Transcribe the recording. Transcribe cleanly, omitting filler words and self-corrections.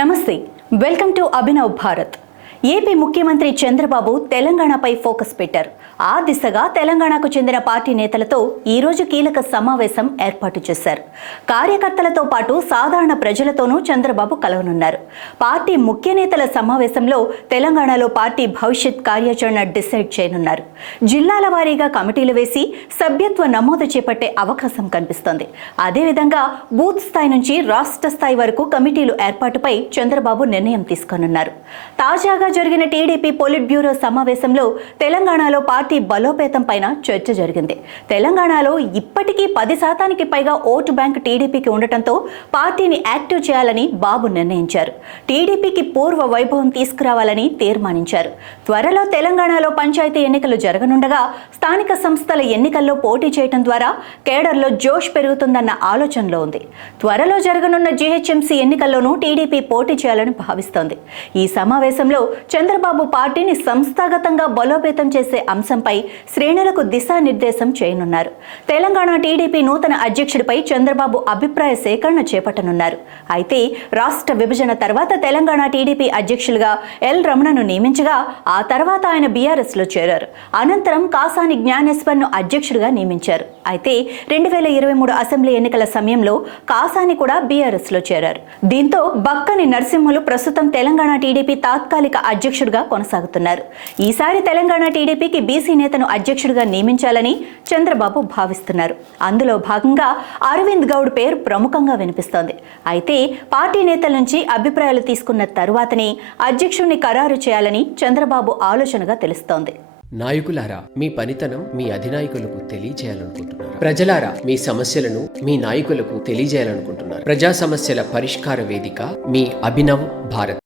నమస్తే, welcome to Abhinav Bharat. AP ముఖ్యమంత్రి చంద్రబాబు తెలంగాణపై ఫోకస్ పెట్టారు. ఆ దిశగా తెలంగాణకు చెందిన పార్టీ నేతలతో ఈరోజు కీలక సమావేశం ఏర్పాటు చేశారు. కార్యకర్తలతో పాటు సాధారణ ప్రజలతోనూ చంద్రబాబు కలవనున్నారు. పార్టీ ముఖ్య నేతల సమావేశంలో తెలంగాణలో పార్టీ భవిష్యత్ కార్యాచరణ డిసైడ్ చేయనున్నారు. జిల్లాల వారీగా కమిటీలు వేసి సభ్యత్వ నమోదు చేపట్టే అవకాశం కనిపిస్తోంది. అదేవిధంగా బూత్ స్థాయి నుంచి రాష్ట్ర స్థాయి వరకు కమిటీలు ఏర్పాటుపై చంద్రబాబు నిర్ణయం తీసుకోనున్నారు. తాజాగా జరిగిన టీడీపీ పొలిట్ బ్యూరో సమావేశంలో తెలంగాణలో పార్టీ బలోపేతం పైన చర్చ జరిగింది. తెలంగాణలో ఇప్పటికీ 10% పైగా ఓటు బ్యాంక్ టీడీపీకి ఉండటంతో పార్టీని యాక్టివ్ చేయాలని బాబు నిర్ణయించారు. టీడీపీకి పూర్వ వైభవం తీసుకురావాలని తీర్మానించారు. త్వరలో తెలంగాణలో పంచాయతీ ఎన్నికలు జరగనుండగా స్థానిక సంస్థల ఎన్నికల్లో పోటీ చేయడం ద్వారా కేడర్లో జోష్ పెరుగుతుందన్న ఆలోచనలో ఉంది. త్వరలో జరగనున్న జీహెచ్ఎంసీ ఎన్నికల్లోనూ టీడీపీ పోటీ చేయాలని భావిస్తోంది. ఈ సమావేశంలో చంద్రబాబు పార్టీని సంస్థాగతంగా బలోపేతం చేసే అంశంపై శ్రేణులకు దిశానిర్దేశం చేయనున్నారు. తెలంగాణ టీడీపీ నూతన అధ్యక్షుడిపై చంద్రబాబు అభిప్రాయ సేకరణ చేపట్టనున్నారు. అయితే రాష్ట్ర విభజన తర్వాత తెలంగాణ టీడీపీ అధ్యక్షులుగా ఎల్ రమణను నియమించగా ఆ తర్వాత ఆయన బీఆర్ఎస్లో చేరారు. అనంతరం కాసాని జ్ఞానేశ్వర్ను అధ్యక్షుడిగా నియమించారు. అయితే 2023 అసెంబ్లీ ఎన్నికల సమయంలో కాసాని కూడా బీఆర్ఎస్లో చేరారు. దీంతో బక్కని నరసింహులు ప్రస్తుతం తెలంగాణ టీడీపీ తాత్కాలిక అధ్యక్షుడిగా కొనసాగుతున్నారు. ఈసారి తెలంగాణ టీడీపీకి బీసీ నేతను అధ్యక్షుడిగా నియమించాలని చంద్రబాబు భావిస్తున్నారు. అందులో భాగంగా అరవింద్ గౌడ్ పేరు ప్రముఖంగా వినిపిస్తోంది. అయితే పార్టీ నేతల నుంచి అభిప్రాయాలు తీసుకున్న తరువాతనే అధ్యక్షుడిని ఖరారు చేయాలని చంద్రబాబు ఆలోచనగా తెలుస్తోంది. నాయకులారా, మీ పనితనం మీ అధినాయకులకు తెలియజేయాలనుకుంటున్నారు. ప్రజలారా, మీ సమస్యలను మీ నాయకులకు తెలియజేయాలనుకుంటున్నారు. ప్రజా సమస్యల పరిష్కార వేదిక మీ అభినవ్ భారత్.